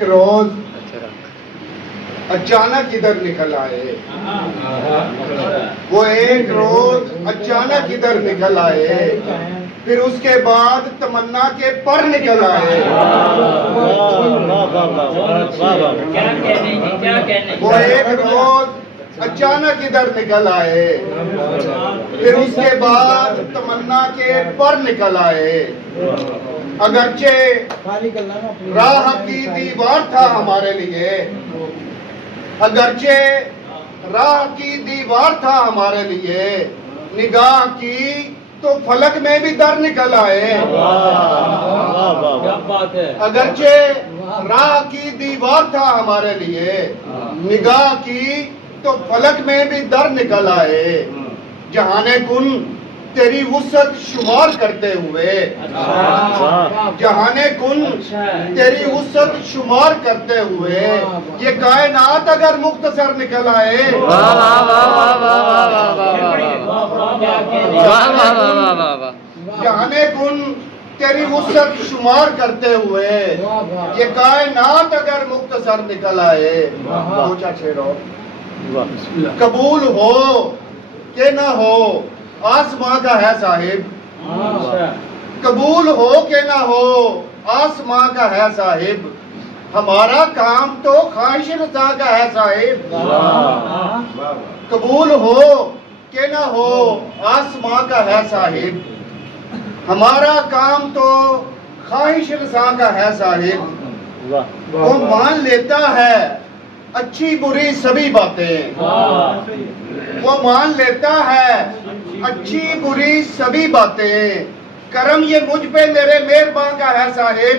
روز اچانک ادھر نکل آئے، وہ ایک روز اچانک ادھر نکل آئے، پھر اس کے بعد تمنا کے پر نکل آئے۔ وہ ایک روز اچانک ادھر نکل آئے، پھر اس کے بعد تمنا کے پر نکل آئے۔ اگرچہ راہ کی دیوار تھا ہمارے لیے، اگرچہ راہ کی دیوار تھا ہمارے لیے، نگاہ کی تو فلک میں بھی در نکل آئے۔ اگرچہ راہ کی دیوار تھا ہمارے لیے، نگاہ کی تو فلک میں بھی در نکل آئے۔ جہانے کن تیری وسعت شمار کرتے ہوئے، جہانے کن تیری وسعت شمار کرتے ہوئے، یہ کائنات اگر مختصر نکل آئے، جہانے کن تیری وسعت شمار کرتے ہوئے، یہ کائنات اگر مختصر نکل آئے۔ پوچھا چھیڑو، قبول ہو کہ نہ ہو آسماں کا ہے صاحب، قبول ہو کہ نہ ہو آسماں کا ہے صاحب، ہمارا کام تو خواہش رضا کا ہے صاحب۔ قبول ہو کہ نہ ہو آسماں کا ہے صاحب، ہمارا کام تو خواہش رضا کا ہے صاحب۔ وہ مان لیتا ہے اچھی بری سبھی باتیں، وہ مان لیتا ہے اچھی بری سبھی باتیں، کرم یہ مجھ پہ میرے مہربان کا ہے صاحب۔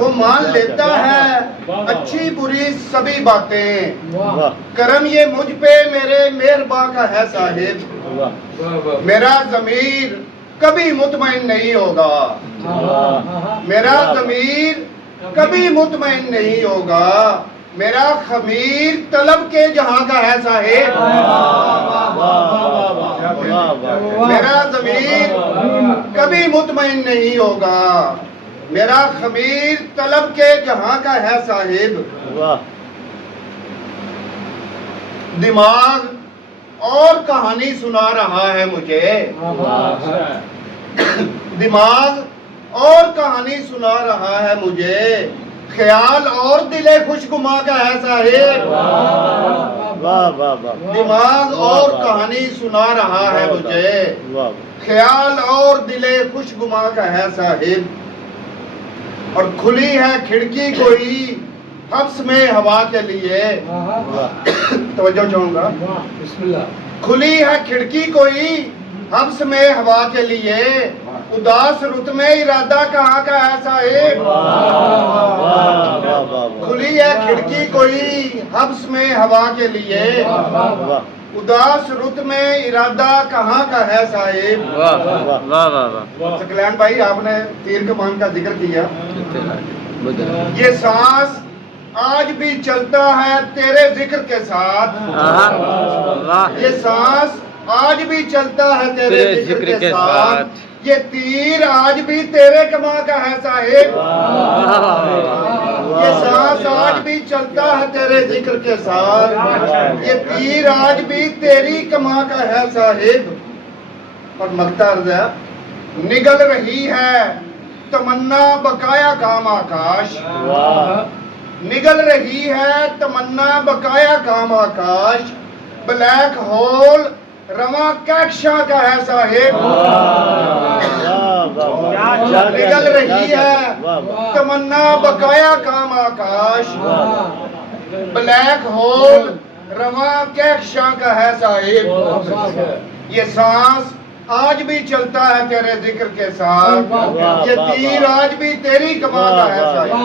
وہ مان لیتا ہے اچھی بری سبھی باتیں، کرم یہ مجھ پہ میرے مہربان کا ہے صاحب۔ میرا ضمیر کبھی مطمئن نہیں ہوگا، میرا ضمیر کبھی مطمئن نہیں ہوگا، میرا خمیر طلب کے جہاں کا ہے صاحب۔ میرا ضمیر کبھی مطمئن نہیں ہوگا، میرا خمیر طلب کے جہاں کا ہے صاحب۔ دماغ اور کہانی سنا رہا ہے مجھے، دماغ اور کہانی سنا رہا ہے مجھے، خیال اور دل خوشگما کا ہے صاحب۔ دماغ اور کہانی سنا رہا ہے مجھے، خیال اور دل خوشگما کا ہے صاحب۔ اور کھلی ہے کھڑکی کوئی حبس میں ہوا کے لیے، توجہ چاہوں گا، کھلی ہے کھڑکی کوئی حبس میں ہوا کے لیے، اداس رت میں ارادہ کہاں کا ہے صاحب۔ کھلی ہے کھڑکی کوئی حبس میں ہوا کے لیے، اداس رت میں ارادہ کہاں کا ہے صاحب۔ سکلین بھائی، آپ نے تیر کمان کا ذکر کیا، یہ سانس آج بھی چلتا ہے تیرے ذکر کے ساتھ، یہ سانس آج بھی چلتا ہے تیرے ذکر کے ساتھ، یہ تیر آج بھی تیرے کما کا ہے صاحب۔ یہ سانس آج بھی چلتا ہے تیرے ذکر کے ساتھ، یہ تیر آج بھی تیری کما کا ہے صاحب۔ اور مقطع عرض ہے، نگل رہی ہے تمنا بقایا کام آکاش، نگل رہی ہے تمنا بقایا کام آکاش، بلیک ہول رواں کیکشاں کا ہے صاحب۔ نگل رہی ہے تمنا بقایا کام آکاش، بلیک ہول رواں کیکشاں کا ہے صاحب۔ یہ سانس آج بھی چلتا ہے تیرے ذکر کے ساتھ، یہ تیر آج بھی تیری کما کا ہے صاحب۔